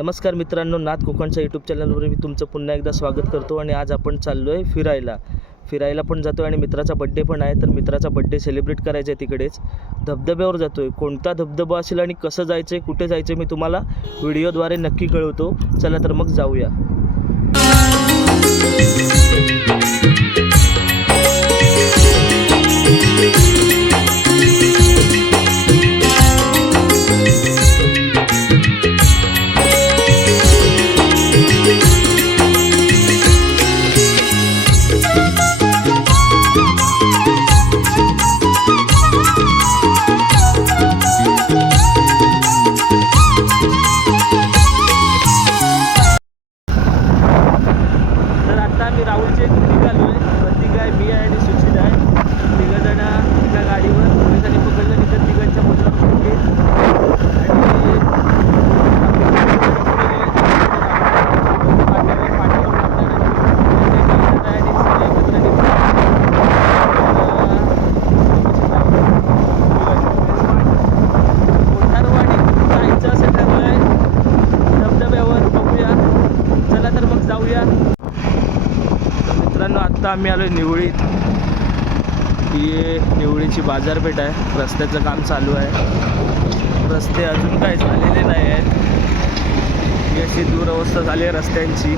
नमस्कार मित्रांनो, नाथ कोकणच्या यूट्यूब चॅनलवर मी तुमचं पुन्हा एकदा स्वागत करतो. आणि आज आपण चाललो आहे फिरायला पण जातो आणि मित्राचा बड्डे पण आहे. तर मित्राचा बड्डे सेलिब्रेट करायचा आहे. तिकडेच धबधब्यावर जातो आहे. कोणता धबधबा असेल आणि कसं जायचं आहे, कुठे जायचं आहे, मी तुम्हाला व्हिडिओद्वारे नक्की कळवतो. चला तर मग जाऊया. राहुलचे निघालो आहे. प्रतीक आहे, मी आहे आणि सुशील आहे. तिघंजण एका गाडीवर पोलिसांनी पकडलं. तिथं तिघांच्या मुद्रा जायचं असं ठरलं आहे. धबधब्यावर बघूया. चला तर मग जाऊया. मित्रांनो, आत्ता आम्ही आलो आहे निवळीत. ही निवळीची बाजारपेठ आहे. रस्त्याचं काम चालू आहे. रस्ते अजून काही झालेले नाही आहेत. ही अशी दुरवस्था झाली आहे रस्त्यांची.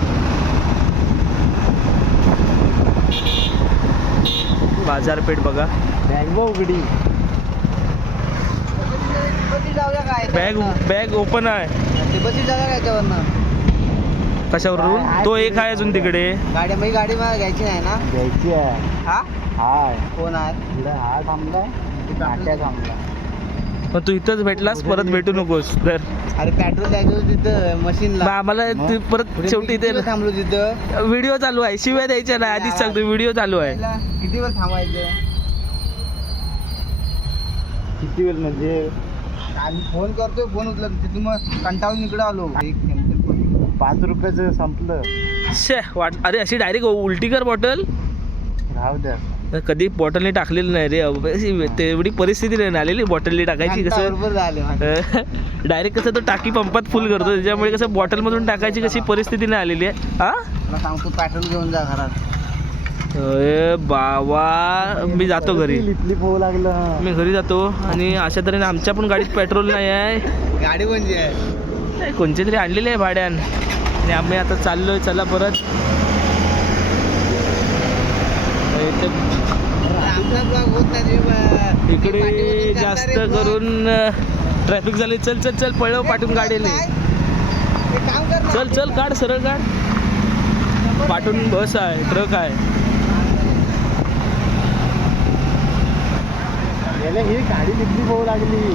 बाजारपेठ बघा. बॅग ओपन आहे. कशावरून? तो एक आहे अजून तिकडे. गाडी मला घ्यायची नाही ना? घ्यायची आहे. हाय कोण आहे? हा थांबलाय. थांबला. मग तू इथंच भेटलास, परत भेटू नकोस. तर अरे पेट्रोल द्यायचं तिथं मशीनला. आम्हाला परत शेवटी ते थांबलो तिथं. व्हिडिओ चालू आहे. शिव्या द्यायच्या नाही, आधीच सांगतो. व्हिडिओ चालू आहे. किती वेळ थांबायचं? किती वेळ म्हणजे आम्ही फोन करतोय, फोन उचलत तिथून मग कंटाळून इकडे आलो. 5 रुपयाचं संपलं. अरे अशी डायरेक्ट उलटी कर बॉटल. राहू द्या. कधी बॉटलने टाकलेली नाही रे. तेवढी परिस्थिती नाही आलेली बॉटलने टाकायची. कसं डायरेक्ट कसं तो टाकी पंपात फुल करतो, त्याच्यामुळे कसं बॉटलमधून टाकायची कशी परिस्थिती नाही आलेली आहे. मला सांगतो पेट्रोल घेऊन जा घरात. बाबा मी जातो घरी. लागलं. मी घरी जातो. आणि अशा तऱ्हेने आमच्या पण गाडीत पेट्रोल नाही आहे. गाडी कोणची आहे? कोणची तरी आणलेली आहे भाड्यान. आणि आम्ही आता चाललोय. चला परत. इकडे जास्त करून ट्रॅफिक झाली. चल चल चल पळव पाठून गाडीला. चल चल काढ, सरळ काढ. पाठून बस आहे, ट्रक आहे. ही गाडी तिथली पोहू लागली.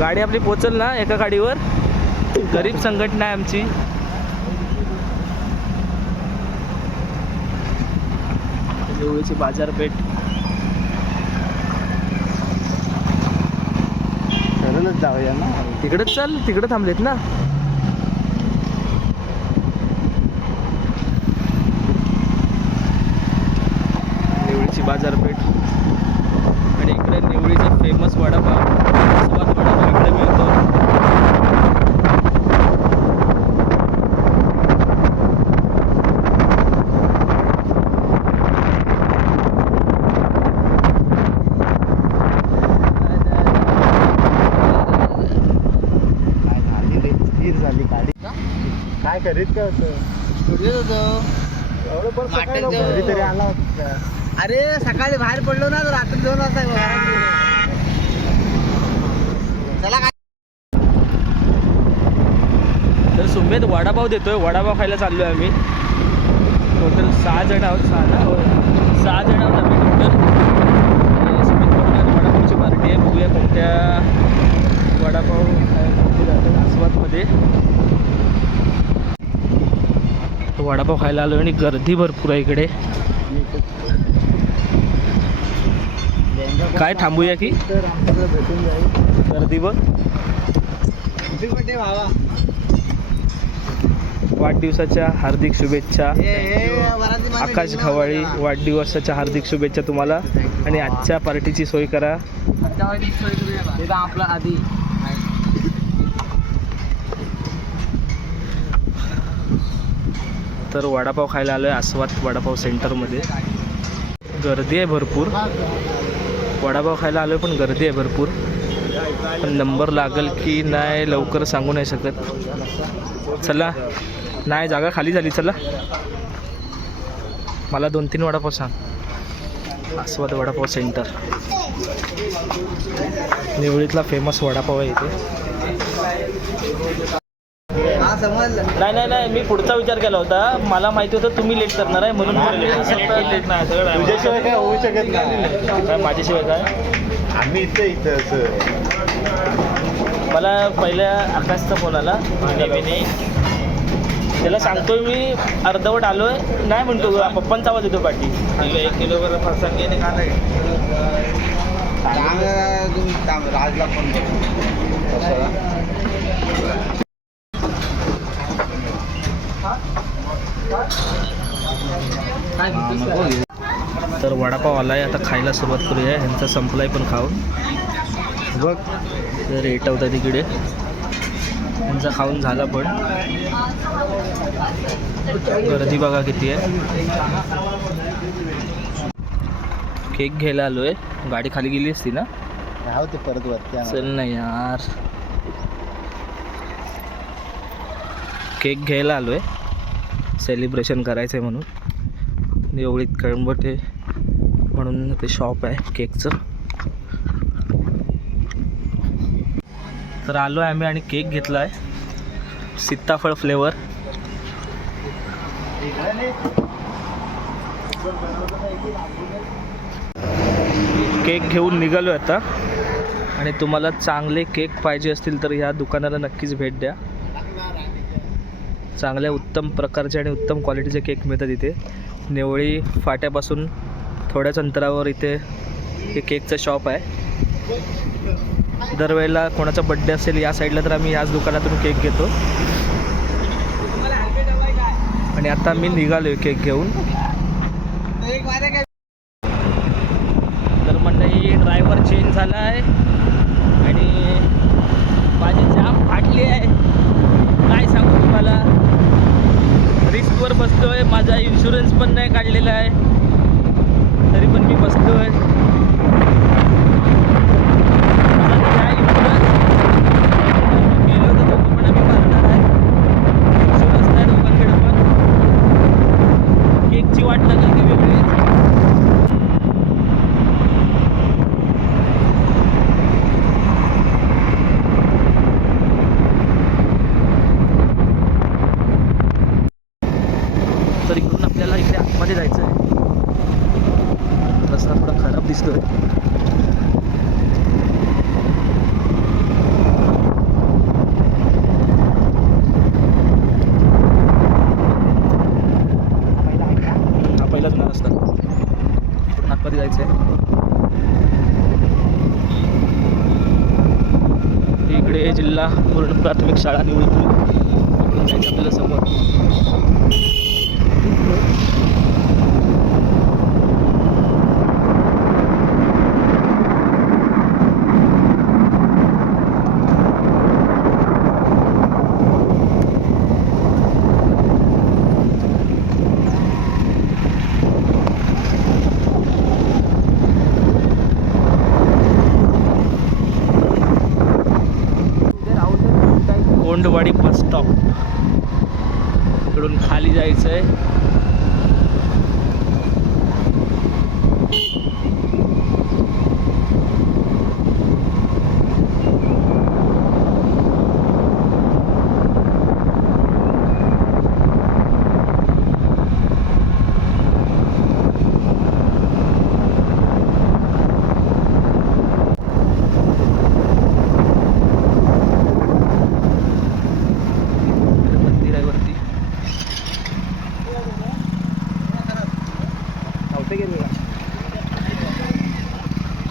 गाडी आपली पोचल ना एका गाडीवर. गरीब संघटना आहे आमची. निवळीची बाजारपेठ. सरळच जाऊया ना. तिकडेच चल. तिकडे थांबलेत ना. निवळीची बाजारपेठ. आणि इकडे निवळीचा फेमस वडापाव, स्वाद वडापाव इकडे मिळतो. काय करीत का तरी आला होता. अरे सकाळी बाहेर पडलो ना, रात्री 2 वाजता चला. तर सुमेध वडापाव देतोय. वडापाव खायला चाललोय आम्ही. टोटल 6 जण आहोत. 6 जण आहोत आम्ही टोटल. सुमेध वडापावची पार्टी आहे. बघूया कोणत्या वडापाव आस्वादमध्ये. वडापाव खायला आलो आणि गर्दी भरपूर आहे इकडे. काय थांबूया की? भेटून जाईल गर्दी बघ. वाढदिवसाच्या हार्दिक शुभेच्छा. आकाश खवाळी, वाढदिवसाच्या हार्दिक शुभेच्छा तुम्हाला. आणि आजच्या पार्टीची सोय करा. आपला आधी तर वडापाव खायला आलो आहे आस्वाद वडापाव सेंटरमध्ये. गर्दी आहे भरपूर. वडापाव खायला आलो आहे पण गर्दी आहे भरपूर. पण नंबर लागेल की नाही लवकर सांगू नाही शकत. चला, नाही जागा खाली झाली. चला, मला 2-3 वडापाव सांग. आस्वाद वडापाव सेंटर, निवळीतला फेमस वडापाव आहे इथे. हा समजलं. नाही, मी पुढचा विचार केला होता. मला माहिती होतं तुम्ही लेट करणार आहे म्हणून लेट नाही. सगळं तुझ्याशिवाय काय होऊ शकत नाही. काय माझ्याशिवाय काय. आम्ही इथं असं मला पहिल्या आकाशचा फोन आला. त्याला सांगतोय मी अर्धवट आलोय. नाही म्हणतो पप्पांचा आवाज येतो पाठी. 1 किलो बरं फरसाण घेणे का नाही. तुम्ही राजला फोन तर वडापाव आलाय, आता खायला सुरुवात करूया. ह्यांचा संपलाय पण खाऊन बघ. रेट होता तिकडे. ह्यांचा खाऊन झाला पण. गर्दी बघा किती आहे. केक घ्यायला आलोय. गाडी खाली गेली असती ना. ते परत वरती चल नाही यार. केक घ्यायला आलोय, सेलिब्रेशन करायचं आहे म्हणून. निवळीत कळंबटे म्हणून ते शॉप आहे केकचं. तर आलो आहे आम्ही आणि केक घेतला आहे सीताफळ फ्लेवर. केक घेऊन निघालो आता. आणि तुम्हाला चांगले केक पाहिजे असतील तर ह्या दुकानाला नक्कीच भेट द्या. चांगल्या उत्तम प्रकारचे आणि उत्तम क्वालिटीचे केक मिळतात इथे. नेवळी फाट्यापासून थोड्याच अंतरावर इथे हे केकचं शॉप आहे. दरवेळेला कोणाचा बड्डे असेल या साईडला तर आम्ही याच दुकानातून केक घेतो. आणि आता मी निघालो आहे केक घेऊन. तर मंडळी ड्रायव्हर चेंज झाला आहे आणि माझी जाम फाटली आहे. काय सांगू तुम्हाला. रिस्कवर बसतो आहे. माझा इन्शुरन्स पण नाही काढलेला आहे तरी पण मी बसतो आहे. गेलो तर दोघं पण आम्ही भरणार आहे. इन्शुरन्स नाही दोघांकडे पण. केकची वाट लागेल ती वेगळीच. तर इकडून आपल्याला इकडे आतमध्ये जायचं आहे. रस्ता थोडा खराब दिसतोय. हा पहिला जुना रस्ता. इकडून आतमध्ये जायचं आहे. इकडे जिल्हा पूर्ण प्राथमिक शाळा निवडून इकडून जायचं आपल्याला समोर. Kondwadi bus stop. इकडून खाली जायचं आहे.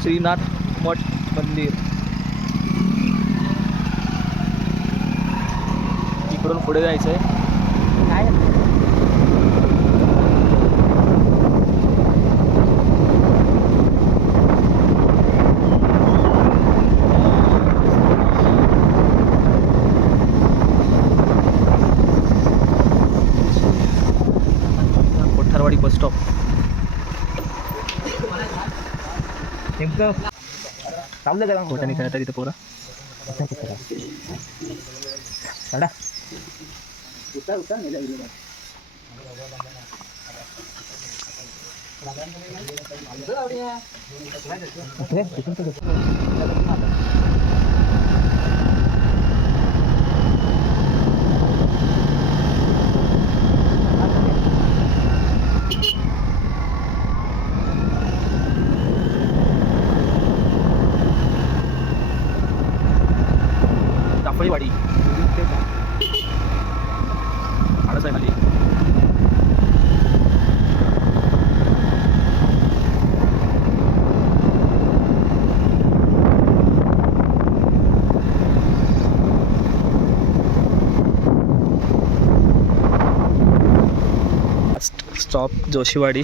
श्रीनाथ मठ मंदिर. इकडून पुढे जायचं आहे. Bus stop. नेमकं चाललं का खोट्याने खेळता तिथे पोरं. दाफळीवाडी आडस आहे खाली. स्टॉप जोशीवाडी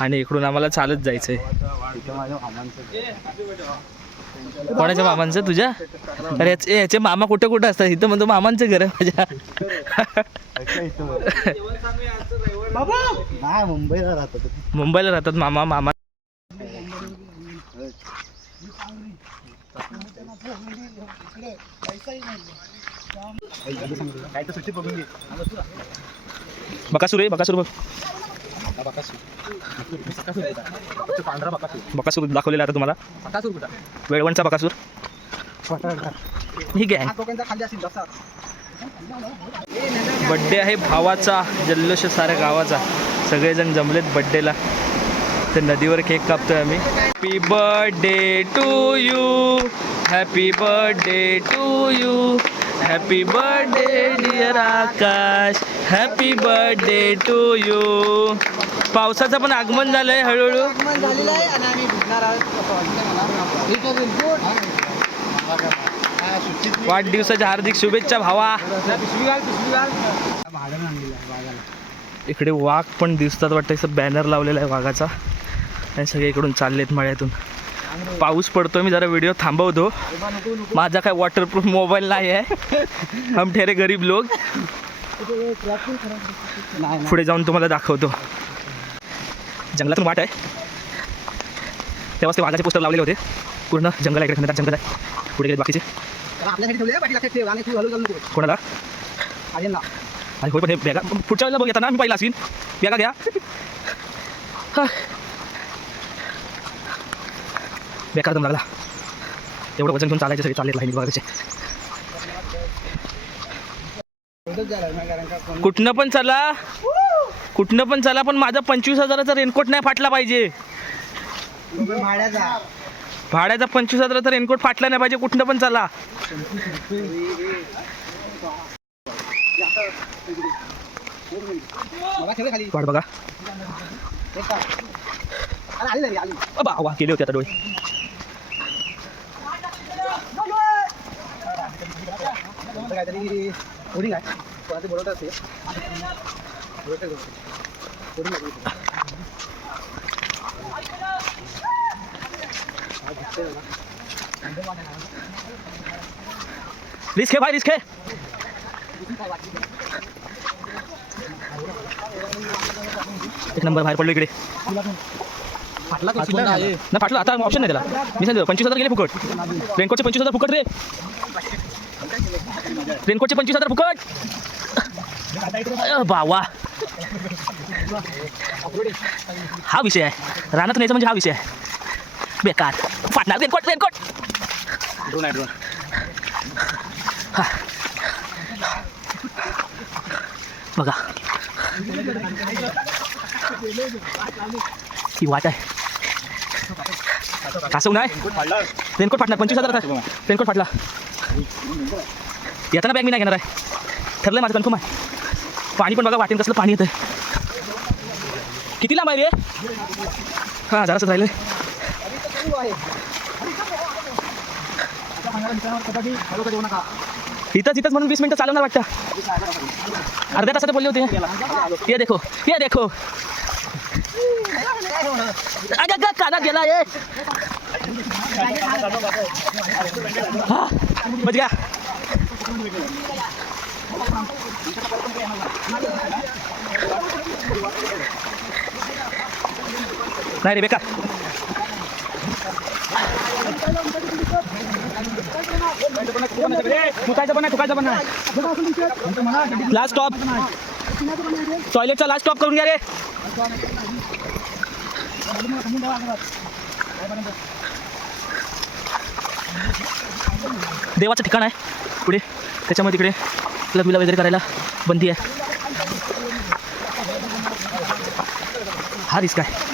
आणि इकडून आम्हाला चालत जायचं आहे. कोणाच्या मामांचं तुझ्या? अरे याचे मामा कुठे कुठे असतात. इथं म्हणतो मामांचं घर आहे माझ्या. नाही मुंबईला राहतात. मुंबईला राहतात मामा. मामा काय तर सुट्टी बघून घे. बकासूर आहे. बकासूर बघ. पांढरा बकासूर. बकासूर दाखवलेला आता तुम्हाला. बकासूर कुठं? वेळवणचा बकासूर. ठीक आहे. खाली असेल जसा. बड्डे आहे भावाचा. जल्लोष साऱ्या गावाचा. सगळेजण जमलेत बड्डेला. तर नदीवर केक कापतोय आम्ही. Happy birthday to you. Happy birthday to you. Happy birthday dear Akash. Happy birthday to you. पावसाचं पण आगमन झालंय हळूहळू. आगमन झालेलं आहे आणि आम्ही भिजणार आहोत. वाढदिवसाच्या हार्दिक शुभेच्छा भावा. इकडे वाघ पण दिसतात वाटतं. असं बॅनर लावलेला आहे वाघाचा. आणि सगळे इकडून चाललेत मळ्यातून. पाऊस पडतोय. मी जरा व्हिडिओ थांबवतो. माझा काय वॉटरप्रूफ मोबाईल नाही आहे. हम ठेरे गरीब लोक. पुढे जाऊन तुम्हाला दाखवतो. जंगलातून वाट आहे. तेव्हाच ते वाघाचे पोस्टर लावलेले होते. पूर्ण जंगल आहे. इकडे जंगल आहे. पुढे गेले बाकीचे. आपल्यासाठी ठेवले पाठी लक्षात ठेव आणि तू हलू चालू नको. कोणाला? आर्यन ना. अरे होय पण हे बॅगा पुढच्या वेळेला बघ येताना मी पहिला असेल. बॅगा घ्या. बेकार दम लागला. एवढं वजन घेऊन चालायचं. सगळे चाललेत लाईनीत बघायचे. कुठनं पण चला. कुठनं पण चला पण माझा 25,000चा रेनकोट नाही फाटला पाहिजे. भाड्याचा 25,000चा रेनकोट फाटला नाही पाहिजे. कुठनं पण चला. वाट बघा. वा केले होते आता डोळे. काहीतरी कोडिंग आहे. कोणाचं बोलवत असेल. रिस्क है भाई. रिस्क है. एक नंबर बाहेर पडलो इकडे. फाटला ना फाटला. आता ऑप्शन नाही त्याला. मी सांगितलं 25,000 गेले फुकट. रेनकोटचे 25,000 फुकट रे. रेनकोटचे 25,000 फुकट. बावा हा विषय आहे. रानात न्यायचं म्हणजे हा विषय आहे. बेकार फाटणार रेनकोट. रेनकोट ड्रोन आहे. ड्रोन बघा. ही वाट आहे. कसं नाही. रेनकोट फाटणार. 25,000 रेनकोट फाटला. येताना बॅग मी नाही घेणार आहे. ठरलंय माझं. कन्फर्म आहे. पाणी पण बघा वाटेन कसलं पाणी येतं. किती लांब आहे रे. हां जरासंच राहिलं. इथंच म्हणून 20 मिनिटं चालवणार वाटतं. अर्ध्या तासात बोलले होते. ये देखो. ये देखो. कानात गेला ये. बच गया. नाही रे बेकार. लास्ट स्टॉप, टॉयलेटचा लास्ट स्टॉप करून घ्या रे. देवाचं ठिकाण आहे पुढे, त्याच्यामुळे तिकडे लग्न वगैरे करायला बंदी आहे. हा रिस्क आहे.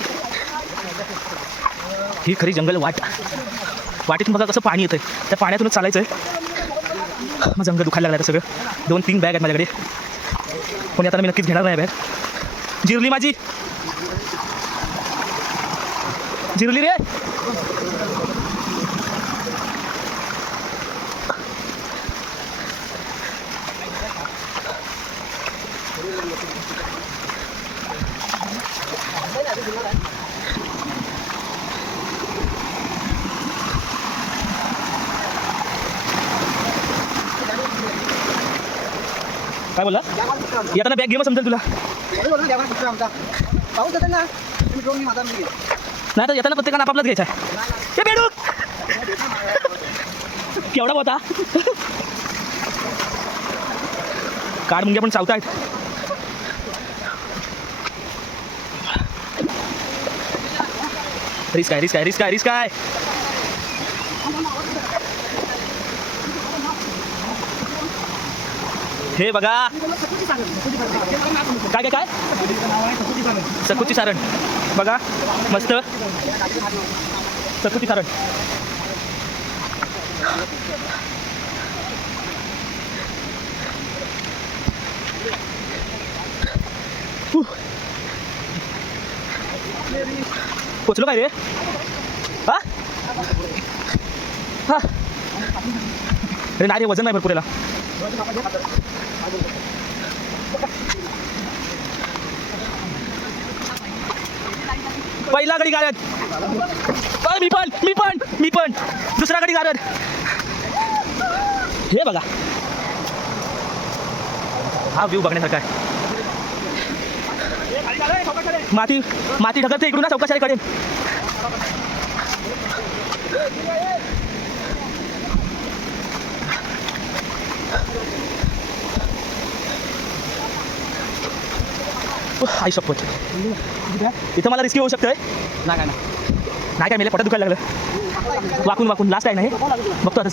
ही खरी जंगल वाटेतून बघा कसं पाणी येतं आहे, त्या पाण्यातूनच चालायचं आहे. मग जंगल दुखायला लागलं सगळं. 2-3 बॅग आहेत माझ्याकडे, पण आता मी नक्कीच घेणार नाही बॅग. जिरली माझी, जिरली रे. काय बोलला? येताना बॅग घे मग समजेल तुला. पाऊस येते ना, तुम्ही ड्रोन माझा मी नाही तर येताना प्रत्येकानं आपापलाच घ्यायचा आहे. हे बेडूक केवढा होता. काड मुंग्या पण चावतायत. रिस्क आहे, रिस्क आहे, रिस्क आहे, रिस्क आहे. हे बघा काय काय काय सकुची सारण बघा, मस्त सकुची सारण. पोचलो काय रे? हा हा अरे नाही रे, वजन नाही भरपूर याला. पहिला गडी गारद. मी पण दुसरा गडी गारद. हे बघा हा व्ह्यू बघण्यासारखा आहे. माती ढकलते इकडून ना चौकाशाकडे. आई शपथ, इथं मला रिस्की होऊ शकतंय. नाही काय मेले, पोटात दुखायला लागलं. वाकून लास्ट आहे ना हे, बघतो आता.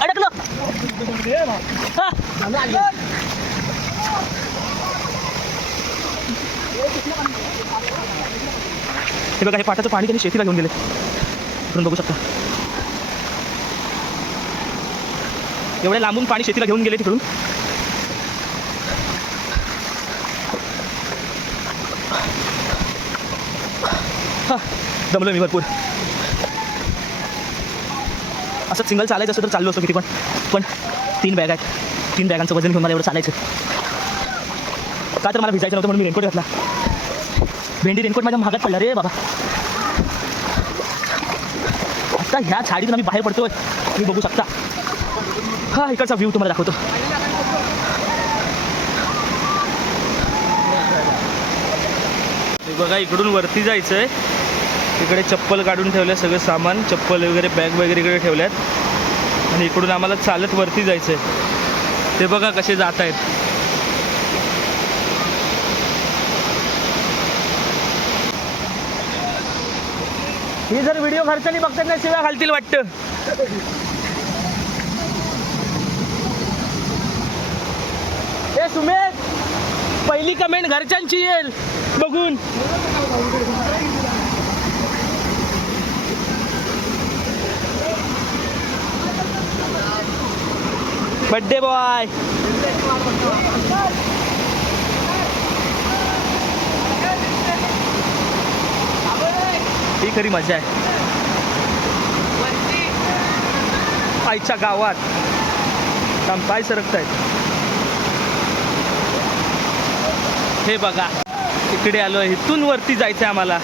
अडकलो. हे बघा, हे पाटाचं पाणी त्यांनी शेतीला घेऊन गेले. तुम्ही बघू शकता एवढ्या लांबून पाणी शेतीला घेऊन गेले तिकडून. दमलो मी भरपूर. असं सिंगल चालायचं असं तर चाललो असतो किती पण 3 बॅग आहेत. 3 बॅगांचं वजन घेऊन मला एवढं चालायचं का? तर मला भिजायचं नव्हतं म्हणून मी रेनकोट घातला. भेंडी रेनकोट माझ्या महागात पडला रे बाबा. आता ह्या झाडीतून आम्ही बाहेर पडतोय, तुम्ही बघू शकता. हा इकडचा व्ह्यू तुम्हाला दाखवतो. बघा इकडून वरती जायचं आहे. इकडे चप्पल काढून ठेवलं, सगळं सामान, चप्पल वगैरे, बॅग वगैरे इकडे ठेवल्यात. आणि इकडून आम्हाला चालत वरती जायचं आहे. ते बघा कसे जात आहेत. हे जर व्हिडिओ घरच्यांनी बघतात ना, शिवाय घालतील वाटतं. ए सुमेध, पहिली कमेंट घरच्यांची येईल बघून. Birthday boy. ही खरी मजा आहे आईच्या गावात. पाय सरकतायत. हे बघा इकडे आलोय. इथून वरती जायचंय आम्हाला,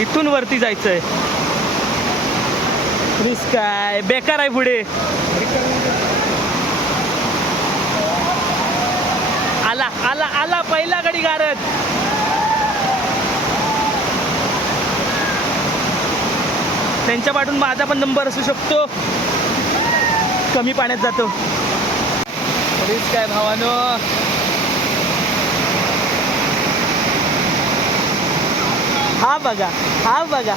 इथून वरती जायचंय. रिस्क आहे, बेकार आहे. पुढे आला आला आला पहिला गडी गारद. त्यांच्या पाठून माझा पण नंबर असू शकतो. कमी पाण्यात जातो तरीच काय भावानो. हा बघा हा बघा.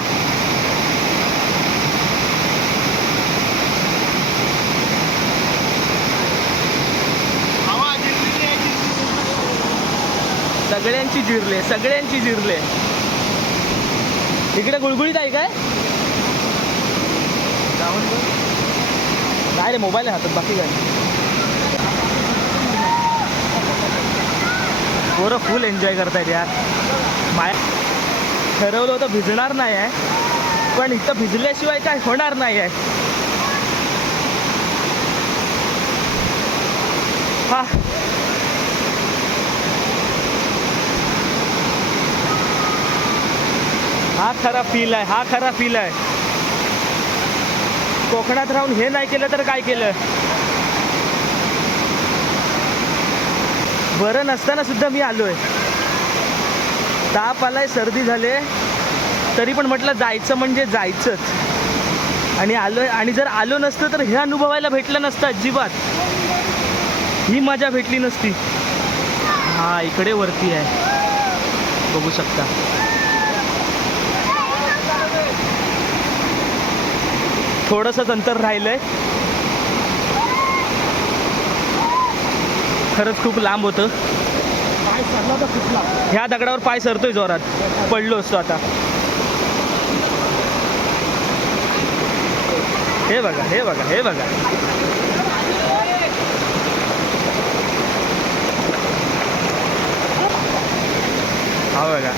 सगळ्यांची जिरले सगळ्यांची जिरले. इकडे गुळगुळीत आहे काय काय रे मोबाईल आहे हातात बाकी काय. पोरं फुल एन्जॉय करतायत यार. माया ठरवलं होतं भिजणार नाही आहे पण इथं भिजल्याशिवाय काय होणार नाही आहे. हा हा खरा फील आहे. हा खरा फील आहे. कोकणात राहून हे नाही केलं तर काय केलं. बरं नसताना सुद्धा मी आलोय. ताप आलाय सर्दी झाले तरी पण म्हटलं जायचं म्हणजे जायचंच. आणि आलोय आणि जर आलो नसतं तर हे अनुभवायला भेटलं नसतं अजिबात. ही मजा भेटली नसती. हा इकडे वरती आहे बघू शकता. थोडंसंच अंतर राहिलंय. खरंच खूप लांब होतं. ह्या दगडावर पाय सरतोय जोरात. पडलो असतो आता. हे बघा हे बघा हे बघा. हा बघा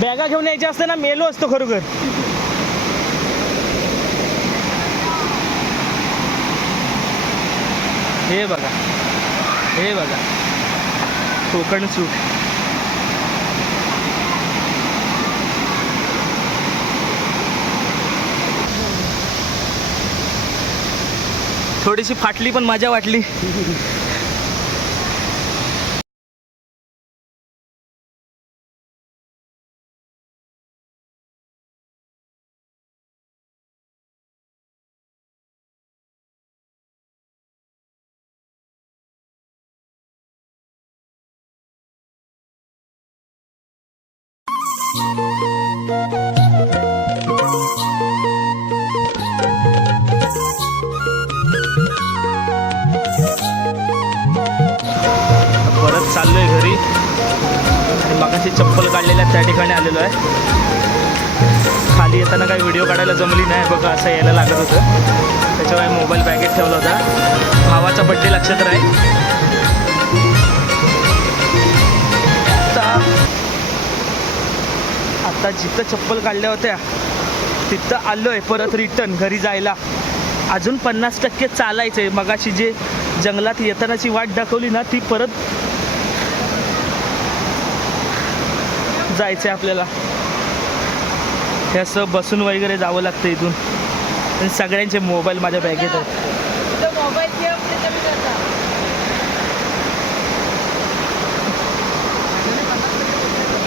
बॅगा घेऊन यायच्या असते ना मेलो असतो खरोखर. हे बघा हे बघा कोकण सूट. थोडीशी फाटली पण मजा वाटली. परत चाललोय घरी आणि मगाशी चप्पल काढलेल्या त्या ठिकाणी आलेलो आहे. खाली येताना काही व्हिडिओ काढायला जमली नाही बघा. असं यायला लागत होतं त्याच्यामुळे मोबाईल बॅगेत ठेवला होता. भावाचा बड्डे लक्षात राहील. आता जिथं चप्पल काढल्या होत्या तिथं आलोय परत रिटर्न घरी जायला. अजून 50% चालायचं आहे. मगाशी जे जंगलात येतानाची वाट दाखवली ना ती परत जायचं आहे आपल्याला. हे असं बसून वगैरे जावं लागतं इथून. आणि सगळ्यांचे मोबाईल माझ्या बॅगेत आहेत.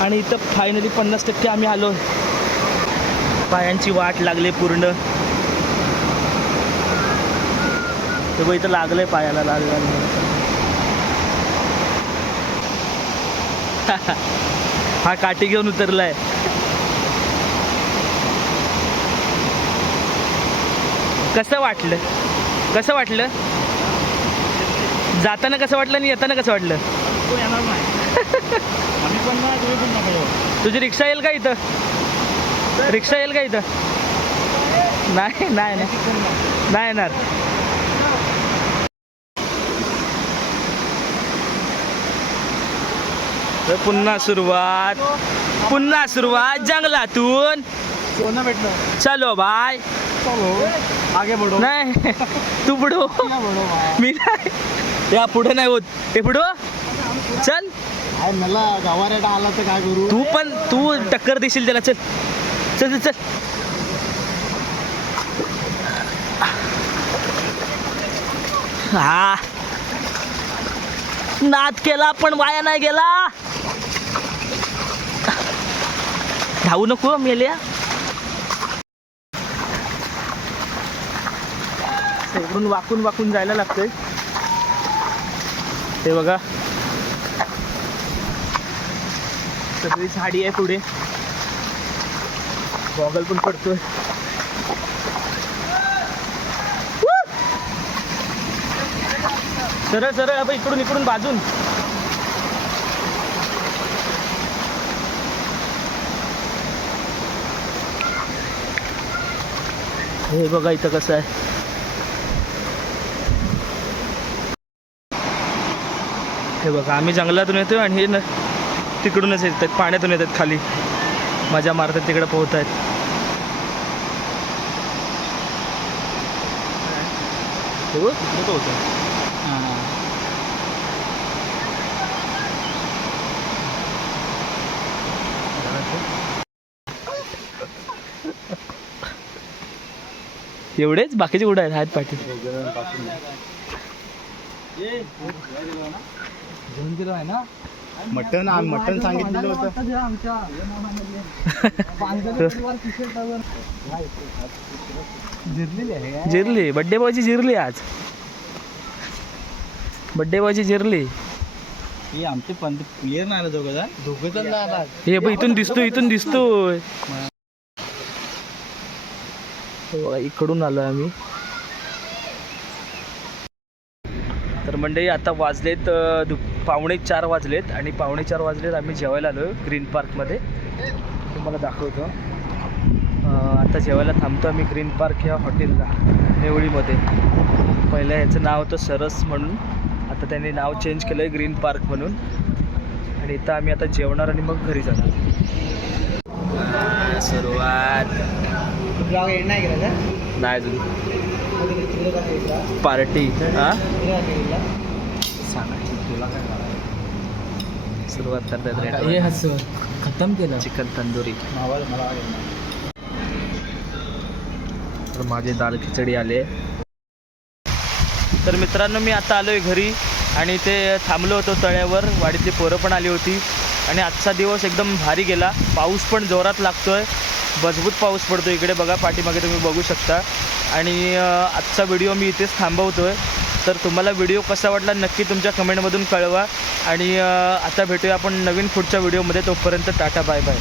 आणि इथं फायनली 50% आम्ही आलो. पायांची वाट लागले पूर्ण. ते बघ इथं लागलंय पायाला लाल लाल. हा काठी घेऊन उतरलाय. कसं वाटलं कसं वाटलं जाताना कसं वाटलं आणि येताना कसं वाटलं. तुझी रिक्षा येईल का इथं. रिक्षा येईल का इथं. नाही नाही नाही येणार. पुन्हा सुरुवात जंगलातून. सोनं भेटलं. चलो बाय. आगे बढो. नाही तू पुढो मी नाही. या पुढे नाही होत. हे पुढो चल. मला गावारेटा आला तर काय करू. तू टक्कर देशील त्याला. चल चल चल हा नाद केला पण वाया नाही गेला. धावू नको मेल्या. इकडून वाकून वाकून जायला लागतंय. ते बघा सगळी झाडी आहे पुढे. गॉगल पण पडतोय. सरळ सरळ आपण इकडून इकडून बाजून. हे बघा इथं कसं आहे. हे बघा आम्ही जंगलातून येतोय आणि हे तिकडूनच येतात, पाण्यातून येतात खाली, मजा मारतात, तिकडे पोहत आहेत. हो तिकडे पोहत. एवढेच बाकीचे कुठे आहेत पाठी. मटन मटन सांगितलेलं होतं. जिरली बड्डे बॉयची जिरली आज. बड्डे बॉयची जिरली. हे आमचे पण क्लिअर नाही आलं दोघं जण आला. हे बघ इथून दिसतोय, इथून दिसतोय. इकडून आलोय आम्ही. तर मंडळी आता वाजलेत 3:45 वाजलेत आणि 3:45 वाजलेत आम्ही जेवायला आलो ग्रीन पार्कमध्ये. तुम्हाला दाखवतो. आता जेवायला थांबतो आम्ही ग्रीन पार्क या हॉटेलला नेवळीमध्ये. पहिलं ह्याचं नाव होतं सरस म्हणून, आता त्यांनी नाव चेंज केलं आहे ग्रीन पार्क म्हणून. आणि इथं आम्ही आता जेवणार आणि मग घरी जाणार. सुरुवात नाही अजून पार्टी. सुरुवात करतात. खतम केलं चिकन तंदुरी. तर माझे दाल खिचडी आले. तर मित्रांनो मी आता आलोय घरी आणि ते थांबलो होतो तळ्यावर. वाडीतली पोरं पण आली होती आणि आजचा दिवस एकदम भारी गेला. पाऊस पण जोरात लागतोय, मजबूत पाऊस पडतो इकडे बघा पाठीमागे तुम्ही बघू शकता. आणि आजचा व्हिडिओ मी इथेच थांबवतोय. तर तुम्हाला व्हिडिओ कसा वाटला नक्की तुमच्या कमेंटमधून कळवा. आणि आता भेटूया आपण नवीन पुढच्या व्हिडिओमध्ये. तोपर्यंत टाटा बाय बाय.